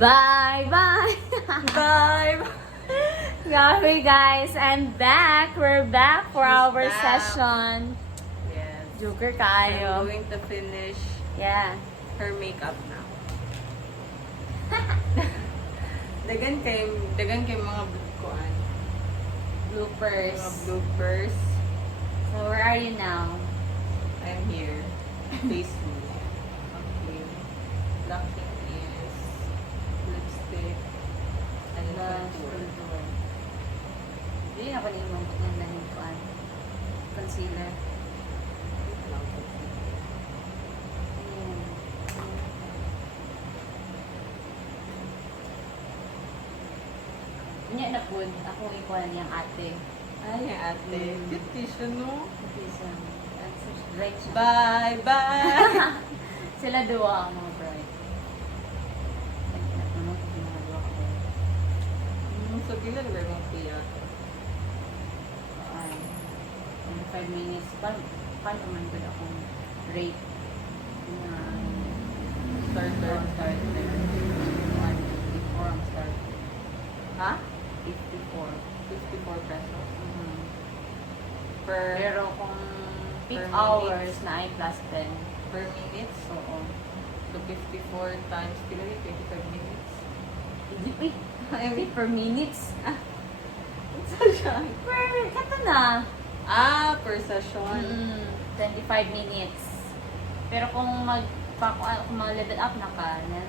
Bye! Bye! Bye! Okay guys, I'm back. We're back for She's our back. session. Yes. Joker I'm kayo. going to finish Yeah. her makeup now. dagan kay mga kuan, Bloopers. mga bloopers. So where are you now? I'm here. Face me. Okay. Blushing is lipstick and contour. Hindi na ko na yung mambot ng laning kuan. Concealer. Ayan. Nya na po, ako ikuan niyang ate. Ay, ate. Cute siya, no? That's bright siya. Bye! Bye! Sila dua ang mga bright. Ano ko ginagawa ko? So, kailan ba yung kuya? Ay, 25 minutes. Paano man ko akong rate? Starter. Starter. 54 ang starter. Ha? 54. 54 pesos. Mhm. Per, Pero kung peak per hours minute. na ay plus 10. per minute. Oo. So, 54 times, kailan yung 25 minutes? Wait, wait per minutes? Saan siya? Ito na. Per session. 25 minutes. Pero kung kung mag-level up na ka na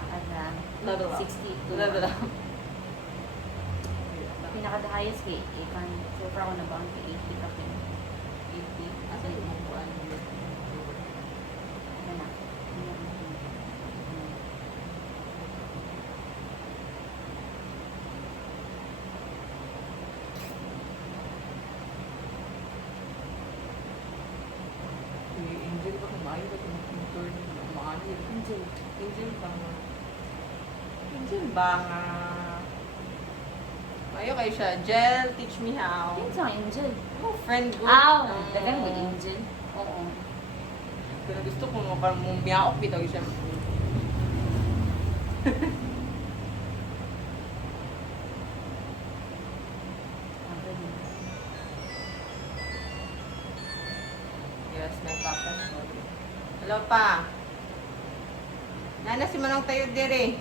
Level up. 62. Level up. Pinaka-highest kay 8. So far ako nabaon kay 80 ka pin. 80. Asa yung mga kuan yun? Ano na? Si Angel ba kumain ba tumutuntor niya? Maano yun? Angel. Angel ba nga? Angel ba nga? Mayo kayo siya. Jel, teach me how. Yun sa Angel. Oh, friend ko. Aw! Dagan with Angel. Oo. Pero gusto ko mo parang mumiyaok bitaw siya. Yes, may papa. Hello pa. Nana si Manong tayo dire.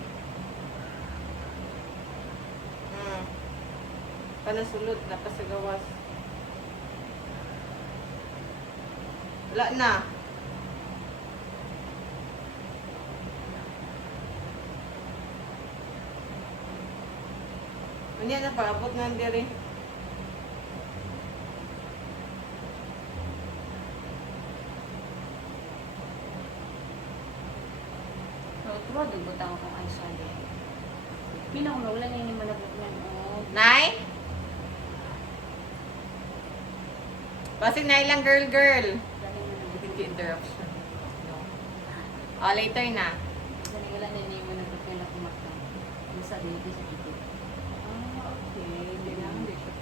Panasulod na pasagawas. Wala na. Unya na paabot nga dire. So, ito ba, dugbutang akong eyeshadow. Pinang wala na yung malabot yan. Oh. Nay? Basig na ilang girl. Galing na nabot. Hindi interruption. No. Later na. Galing wala na yung malabot yan ako mata. Yung sa dito sa dito. Okay. Hindi na. Hindi siya.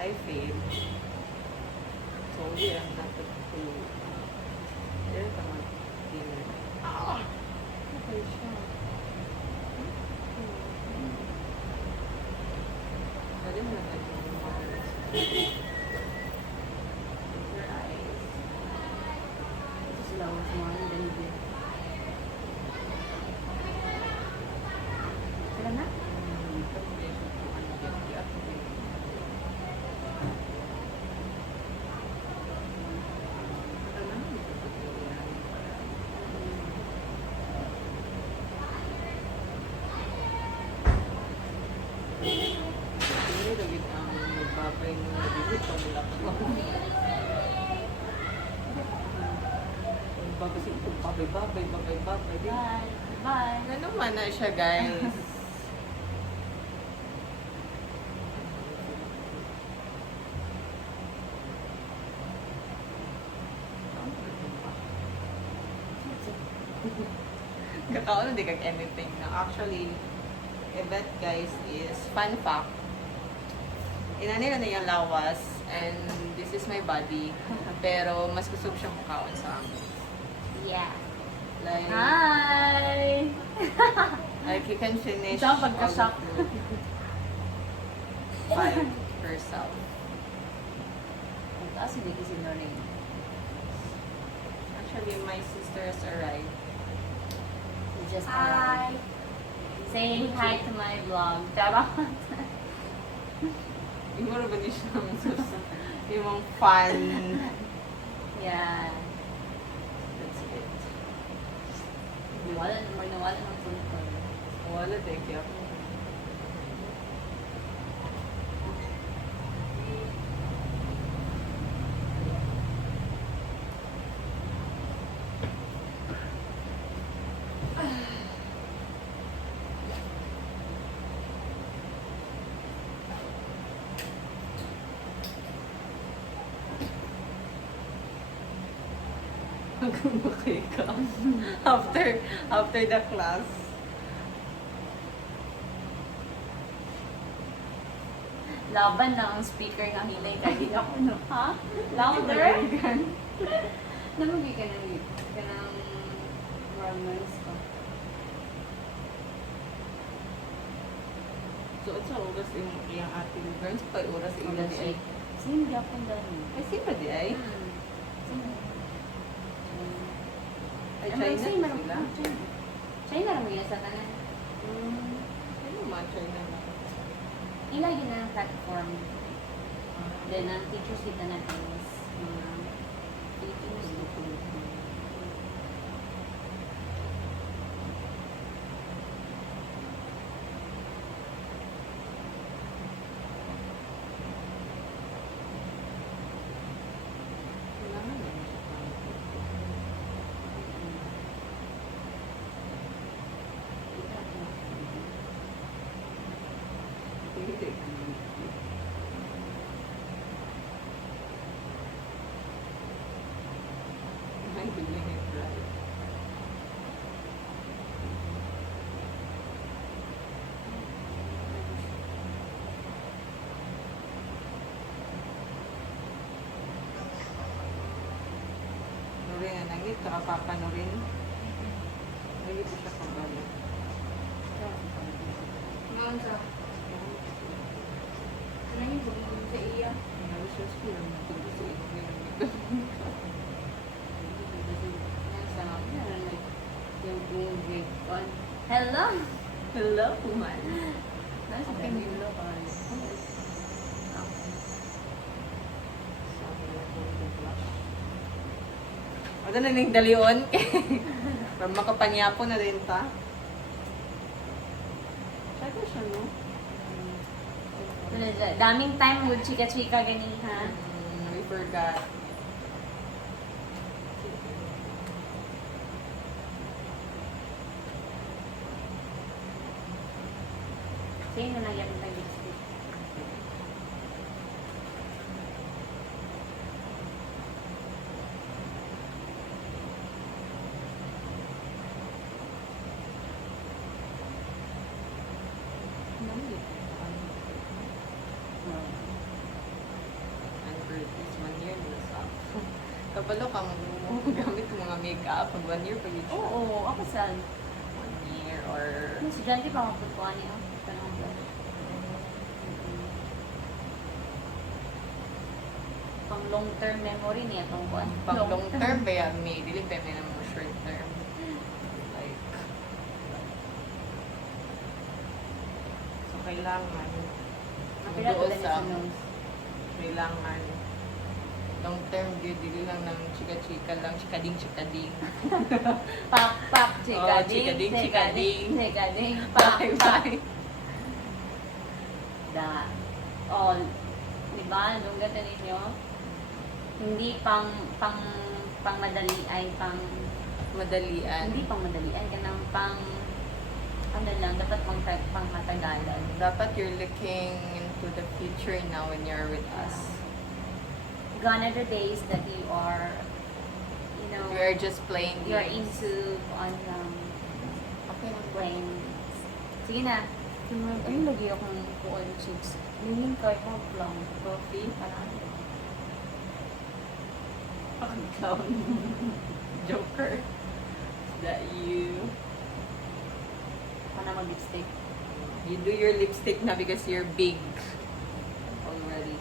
I failed. So, we are not to there ka man. Dinner. Okay siya. Pwede mo na tayo your eyes. Ito sila was more than this. Sila na? Babay. Bye. Bye. Ano man na siya, guys. Kakaon di kag anything na. Actually, event guys is fun fact. Inanila na yung lawas and this is my body. Pero mas gusto ko siyang kukaon sa amin. Yeah. Like, Hi! Like, you can finish Saan pagka-shock? all the food by herself. Ang taas hindi kasi learning. Actually, my sisters arrived. We just Hi. say hi to my vlog. Tara. Yung mo ba niya siyang yung fun. Yeah. That's it. Nawala ng phone ko. Wala, thank you. Hanggang bakay ka. After the class. Laban na ang speaker ng hilay kaya ako no. Ha? Louder? Namagi ka ng Romans ko. So, it's all oras yung ating girls pa oras Ang ila di ay. Hindi ako dami. Ay, sipa di ay? Ay, China sila? China naman yan sa tanan. Ano mga China na? Ilagay na ang platform. Then, ang teachers dito natin is mga Filipinos. Kailangan na siya. Hindi. Ay, doing it right. Nurin na nangit, saka Papa Nurin. Nangit siya kabalo. Ngayon sa. Ano yung bumibig sa iya? Ano siya school, ang matulog sa inyo. Yung grade 1. Hello! Hello, man. Nasa Okay. Danilo ka. Ano na ning dalion? Para makapanyapo na rin ta. Siyempre siya, no? Daming time mo, chika-chika ganin ha. We forgot. Sa'yo na nagyan tayo lipstick. And for this 1 year, kabalo kang gamit ng mga makeup pag 1 year pa yun siya. Oo, ako saan? 1 year or... Yung estudyante pa ako putuan niya. Tanong ba? Pang long-term memory niya itong buwan. Pag long term ba yan, may dili pa may naman short term. Like... So, kailangan Napila ko doon lang sa sa nose. kailangan long term good, dili lang ng chika-chika lang, chikading-chikading. Pak, chika, Oh, chika-ding, chika-ding. chika-ding, pak, pak. Bye-bye. Da. All. Diba? Lunggat na ninyo. Hindi pang madali ay Madalian. hindi pang madali ay kanang ano lang, dapat pang matagalan. Dapat you're looking into the future now when you're with us. Gone are the days that you are, We're just playing you're games. into on Okay lang. playing. Sige na. Ayun lagi akong kuon chicks. Meaning ko mo lang. Coffee. Parang. Ikaw. Joker. Is that you? ka na mag-lipstick. You do your lipstick na because you're big already.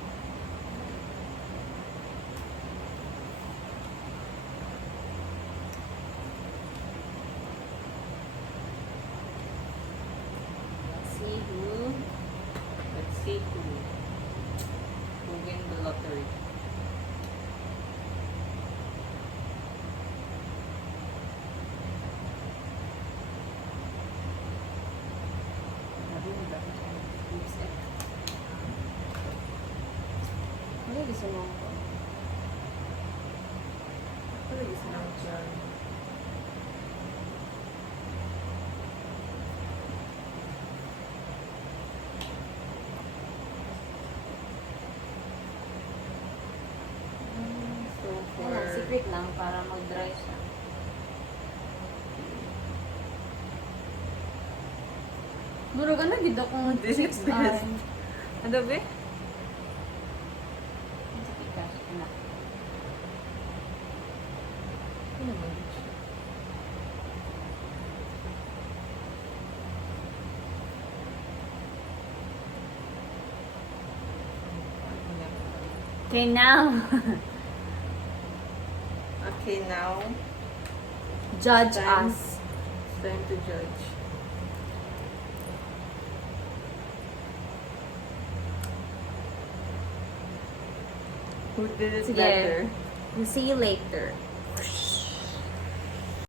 Let's see who. Let's see who win the lottery. Sabi mo ba siya? Lipstick. Ano gusto mo ko? Ano gusto mo dyan? So for... Ano, secret lang para mag-dry siya. Murag ano, gid akong This is best. Ano ba? Sige ka, na. Ano naman siya? Okay, now. Okay, now Judge Time. us. it's time to judge. Who did it Sige. better? We'll see you later.